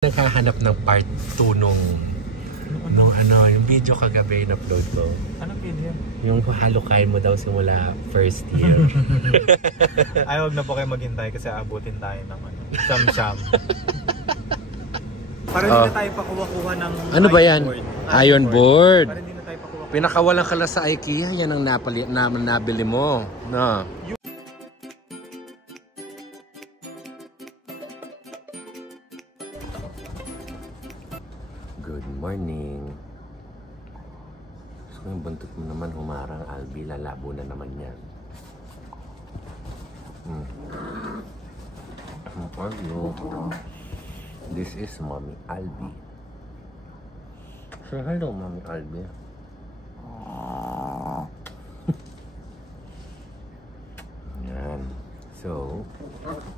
Naghahanap ng part 2 nung yung video kagabi na upload ko. Anong video? Yung halokain mo daw simula first year. Ay, wag na po kayo maghintay kasi abutin tayo ng siyam-siyam. Para hindi na tayo pakuha-kuha ng ano ba yan? Iron board. Para hindi na tayo pakuha-kuha. Pinakawalang kala sa IKEA, yan ang nabili mo. No. Good morning. Gusto ko yung buntot mo naman humarang, Albi. Lalabo na naman yan. For you. This is Mommy Albi. So, hello, Mommy Albi. Yan. So,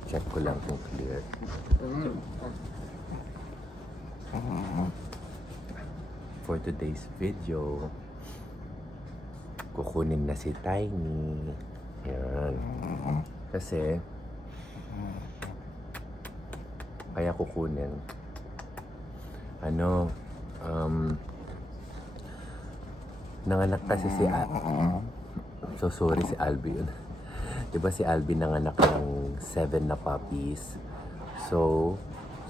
check ko lang kung clear. For today's video, kukunin na si Tiny. Yan. Kasi, kaya kukunin. Nanganak kasi si so sorry, si Albi yun. Diba si Albi nanganak ng 7 na puppies. So,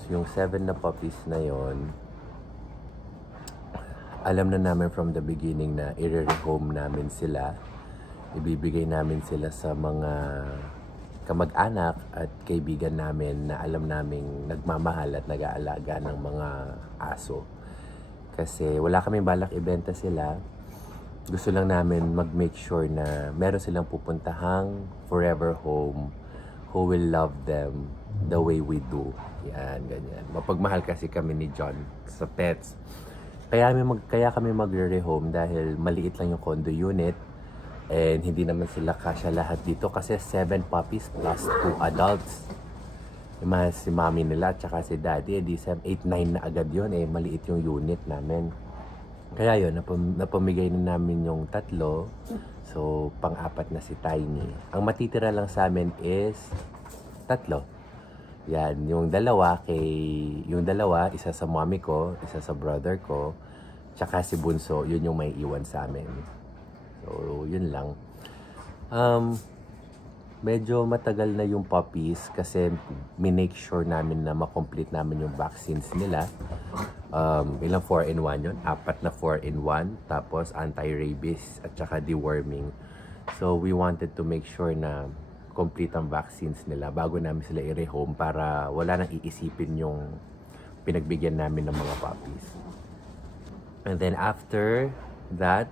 yung 7 na puppies na yon, alam na namin from the beginning na i-rehome namin sila. Ibibigay namin sila sa mga kamag-anak at kaibigan namin na alam naming nagmamahal at nag-aalaga ng mga aso. Kasi wala kaming balak ibenta sila. Gusto lang namin mag-make sure na meron silang pupuntahang forever home who will love them the way we do. Yan, ganyan. Mapagmahal kasi kami ni John sa pets. Kaya kami magre-rehome dahil maliit lang yung condo unit and hindi naman sila kasya lahat dito kasi 7 puppies plus 2 adults. Si mami nila at saka si daddy, 8-9 na agad yun, maliit yung unit namin. Kaya yun, napamigay na namin yung 3, so pang-4 na si Tiny. Ang matitira lang sa amin is 3. Yan, yung dalawa, isa sa mommy ko, isa sa brother ko, tsaka si Bunso, yun yung may iwan sa amin. So, yun lang. Medyo matagal na yung puppies kasi minake sure namin na makomplete namin yung vaccines nila. Ilang 4-in-1 yun? 4 na 4-in-1, tapos anti-rabies at tsaka deworming. So, we wanted to make sure na complete ang vaccines nila bago namin sila i-rehome para wala nang iisipin yung pinagbigyan namin ng mga puppies. And then after that,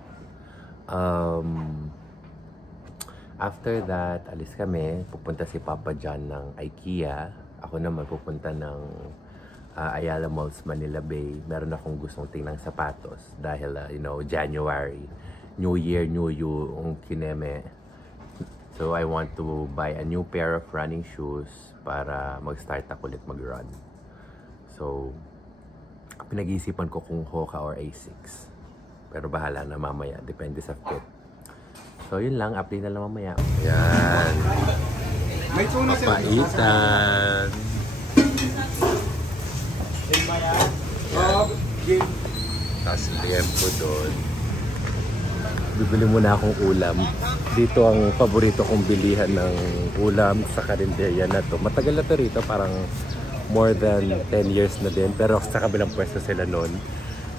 alis kami. Pupunta si Papa John ng IKEA. Ako naman pupunta ng Ayala Malls, Manila Bay. Meron akong gustong tingnan sapatos dahil, January. New Year, New You, ang kineme. So, I want to buy a new pair of running shoes para mag-start ako ulit mag-run. So, pinag-iisipan ko kung Hoka or Asics. Pero bahala na mamaya. Depende sa fit. So, yun lang. Update na lang mamaya. Yan. Papaitan. Tapos liempo doon. Bibili muna akong ulam. Dito ang paborito kong bilihan ng ulam sa karinderya na to. Matagal na to rito, parang more than 10 years na din. Pero sa kabilang pwesto sila noon.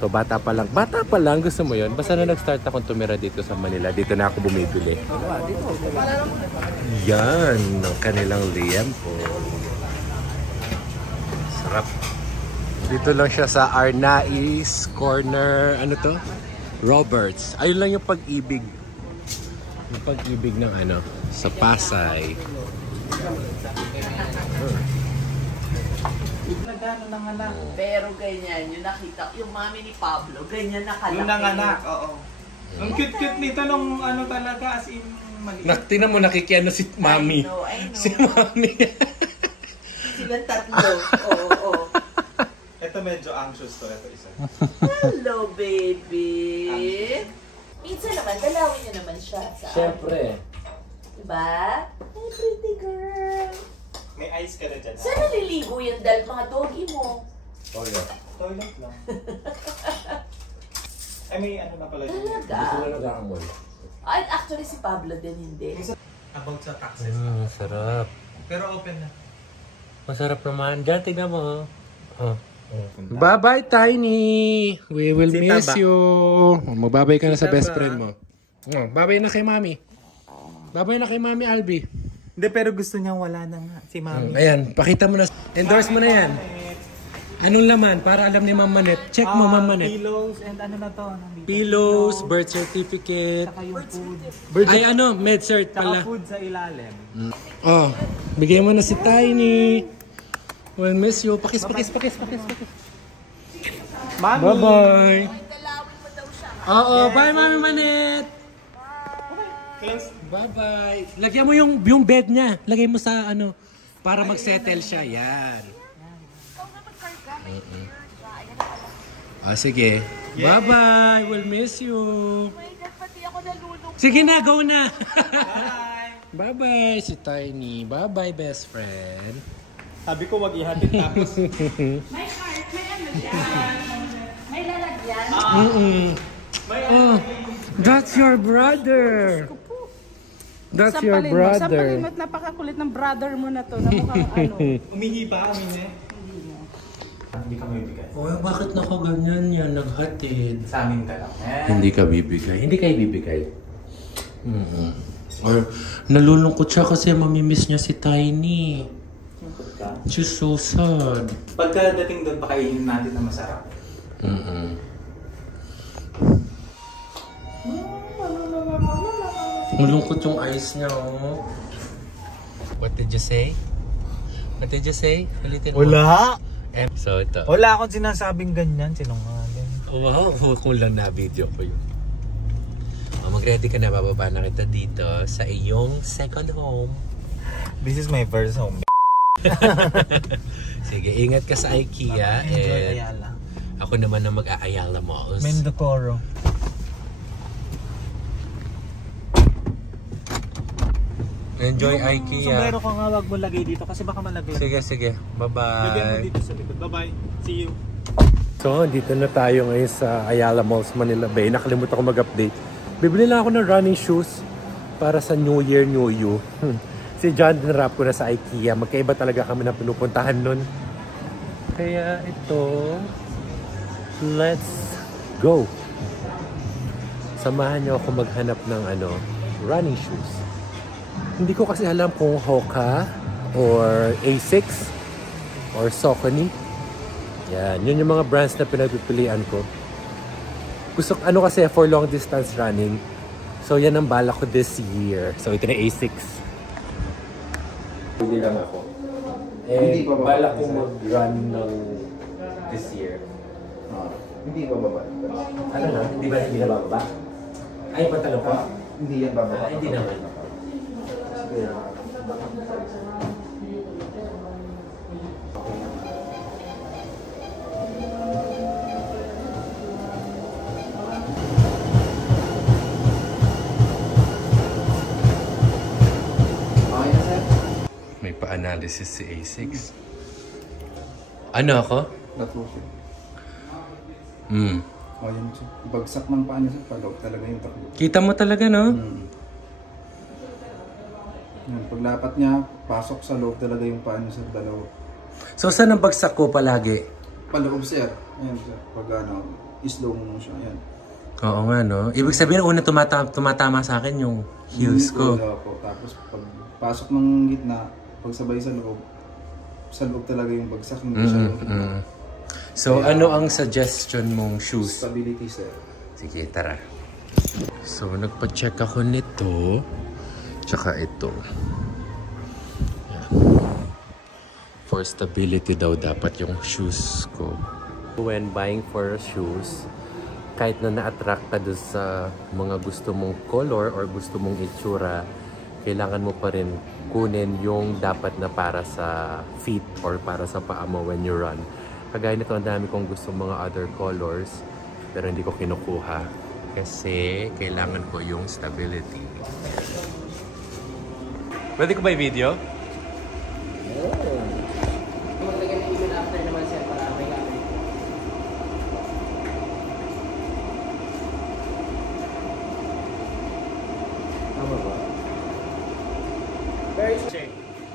So bata pa lang, gusto mo yun? Basta na nag-start akong tumira dito sa Manila, dito na ako bumibili. Yan, ang kanilang liempo. Sarap. Dito lang siya sa Arnaiz Corner, ano to? Roberts. Ayun lang yung pag-ibig. Yung pag-ibig ng sa Pasay. Pero ganyan, yung nakita, yung mami ni Pablo, ganyan nakalaki. Yung nanganak, oo. Ang cute-cute nito nung talaga, as in, maliit. Tingnan mo, nakikiano si Mami. I know. Si Mami. Silang 3. Oo. Ito medyo anxious to, ito isa. Hello, baby. Minsan naman, dalawin niyo naman siya. Siyempre. Diba? Hey, pretty girl. May ice ka na dyan. Saan naliligo yung mga doggy mo? Toilet. Toilet lang. Ay, may ano na pala dito. Talaga? Gusto na nag-aamoy. Ay, actually si Pablo din hindi. About sa taxes. Sarap. Pero open na. Masarap naman. Diyan, tignan mo. Bye-bye, Tiny! We will miss you. Magbabay ka na sa best friend mo. Babay na kay Mami. Babay na kay Mami Albi. Hindi, pero gusto niyang wala na nga. Si Mami. Ayan, pakita mo na. Endorse mo na yan. Anong laman? Para alam ni Ma'am Manet. Check mo, Ma'am Manet. Pillows and ano na to? Nandito. Pillows, birth certificate. Saka yung food. Ay, ano? Med cert Saka pala. food sa ilalim. Oh, bigay mo na si Tiny. We'll miss you. Pakis. Mami! Bye-bye. Dalawin mo daw siya. Oo, bye Mami Manet. Close. Bye-bye. Lagyan mo yung bed niya. Lagay mo sa ano, para mag-settle siya. Yan. Sige. Bye-bye. We'll miss you. Pati ako nalulung. Sige na, go na. Bye! Bye-bye si Tiny. Bye-bye, best friend. Sabi ko wag ihatid tapos. May heart, may ano dyan. May lalagyan. Oh, that's your brother. That's your brother. Sampalimot, napakakulit ng brother mo na to. Na mukhang ano. Umihi ba? Umihi? Hindi ka mabibigay. Oh, bakit nako ganyan yan? Naghatid. Sa amin ka lang. Hindi ka bibigay. Hindi kayo bibigay. Or nalulungkot siya kasi mamimiss niya si Tiny. Lungkot ka? She's so sad. Pagkadating doon, pakainin natin na masarap. Malungkot yung eyes niya, oh. What did you say? What did you say? Ulitin mo. Wala! So, ito. Wala akong sinasabing ganyan. Sinungaling. Wow, kung lang na-video ko yun. Mag-ready ka na, bababa na kita dito sa iyong second home. This is my first home. Sige, ingat ka sa IKEA. Enjoy Ayala. Ako naman na mag-a-Ayala Malls. Mendocoro. Enjoy IKEA. Sombrero ko nga, wag mo lagay dito kasi baka malagay. Sige. Bye-bye. Lagyan mo dito sa likod. Bye-bye. See you. So, dito na tayo ngayon sa Ayala Malls, Manila Bay. Nakalimutan ko mag-update. Bibili lang ako ng running shoes para sa New Year, New You. Si John dinrap ko na sa IKEA. Magkaiba talaga kami na pinupuntahan nun. Kaya ito, let's go. Samahan niyo ako maghanap ng running shoes. Hindi ko kasi alam kung Hoka or Asics or Saucony. Yan, yun yung mga brands na pinagpipilian ko. Gusto kasi for long distance running. So yan ang bala ko this year. So ito na Asics. Hindi lang ako. Hindi pa ba? Bala ko mag-run ng this year. Hindi ba baba? Ano na? Hindi na bababa? Ay, patalo pa? Hindi yan bababa. Hindi naman. May pa-analysis si Asics. Ano ako? Natusin. O yan siya. Bagsak ng paa niya sa palog talaga yung takbo. Kita mo talaga, no? Yan, paglapat niya, pasok sa loob talaga yung paa niya sa dalawa. So, saan ang bagsak ko palagi? Paloob sir. Ayan sir. Pag slow mo siya. Ayan. Oo nga, no? Ibig sabihin, una tumatama sa akin yung heels ko. Po. Tapos pag pasok ng gitna, pagsabay sa loob talaga yung bagsak. Hindi siya yung gitna. So, ano ang suggestion mong shoes? Stability sir. Sige, tara. So, nagpa-check ako nito. Tsaka ito. Yan. For stability daw dapat yung shoes ko. When buying for shoes, kahit na na-attract ka doon sa mga gusto mong color or gusto mong itsura, kailangan mo pa rin kunin yung dapat na para sa feet or para sa paa mo when you run. Kagaya nito, ang dami kong gusto mga other colors, pero hindi ko kinukuha kasi kailangan ko yung stability. Pwede ko ba i-video?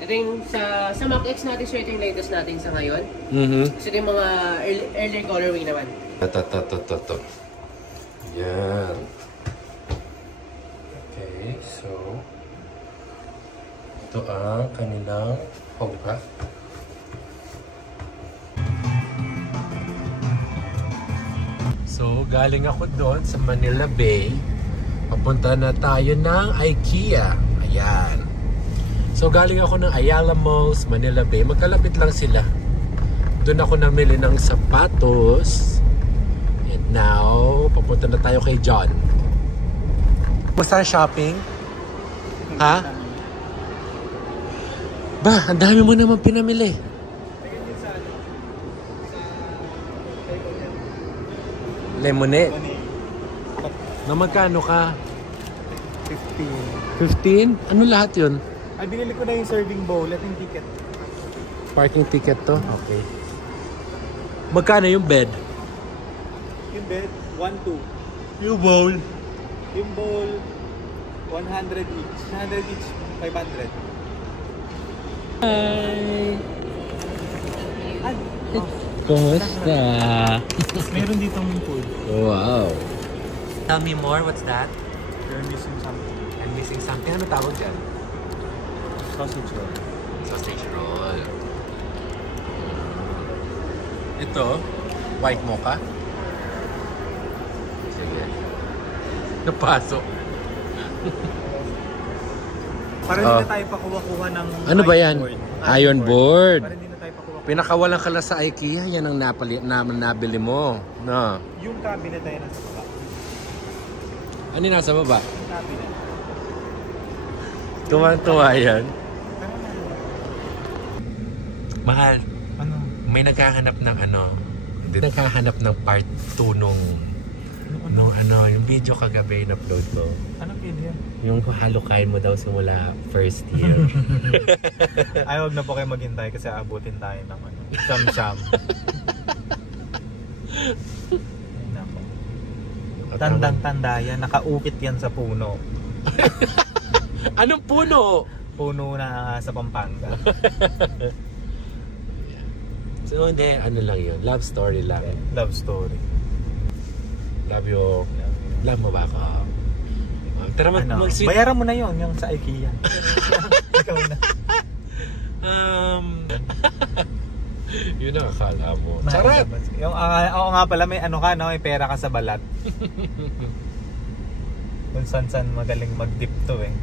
Ito yung sa Mach X natin, so ito yung latest natin sa ngayon. So ito yung mga earlier colorway naman. To. Yan. Okay, so ito ang kanilang hoka. So, galing ako doon sa Manila Bay. Papunta na tayo ng IKEA. Ayan. So, galing ako ng Ayala Malls, Manila Bay. Magkalapit lang sila. Doon ako namili ng sapatos. And now, papunta na tayo kay John. Basta shopping? Ha? Ba, ang dami mo naman pinamili. Lemonade. Na magkano ka? 15. 15? Ano lahat yun? Ay, binili ko na yung serving bowl at yung ticket. Parking ticket to? Okay. Magkano yung bed? Yung bed, 1-2. Yung bowl? Yung bowl, 100 each. 100 each, 500. Hi! Kumusta? Meron ditong food. Wow! Tell me more, what's that? You're missing something. I'm missing something. Ano tawag dyan? Sausage roll. Sausage roll. Ito, white mocha. Sige. Napasok. Para hindi na tayo pakuha-kuha ng Ano ba yan? Iron board. Para hindi na tayo pakuha-kuha. Pinakawalang kala sa IKEA, yan ang nabili mo. No. Yung cabinet ay nasa baba. Ano yung nasa baba? Yung cabinet. Tuwa-tuwa yan. Mahal, Ano? may naghahanap ng naghahanap ng part 2 nung yung video kagabi na-upload ko. Anong video? Yung halukain mo daw simula first year. Ay, wag na po kayo maghintay kasi abutin tayo ng siyam-siyam. Nako. Tandang-tanda yan, nakaukit yan sa puno. Anong puno? Puno na sa Pampanga. So hindi, ano lang yun, love story lang. Love story. Love you. Love mo ba ako? Tara mag-sweet. Bayaran mo na yon yung sa IKEA. Ikaw na. Yun ang akala mo. Charot! Yung, oo nga pala, may may pera ka sa balat. Kung san-san magaling mag-dip to eh.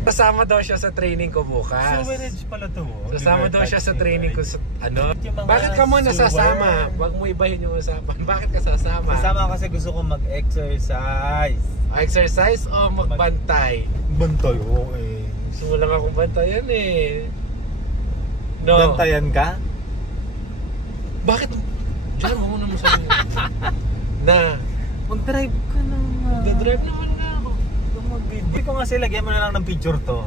Kasama daw siya sa training ko bukas. Suwerage pala to. Kasama daw siya sa training ko sa Bakit ka mo nasasama? Huwag mo ibahin yung usapan. Bakit ka sasama? Kasama kasi gusto ko mag-exercise. Exercise o magbantay? Bantay, oo eh. Gusto mo lang akong bantayan eh. No. Bantayan ka? Bakit? Diyan mo muna mo sabi na Mag-drive ka na nga. Mag-drive naman nga ako. Hindi ko nga sila, lagyan mo na lang ng picture to.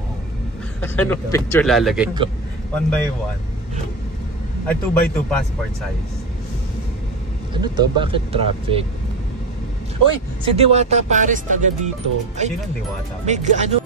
Anong picture lalagay ko? 1x1. Ay, 2x2 passport size. Ano to? Bakit traffic? Uy! Si Diwata Paris taga dito. Ay, Sino ang Diwata? may ano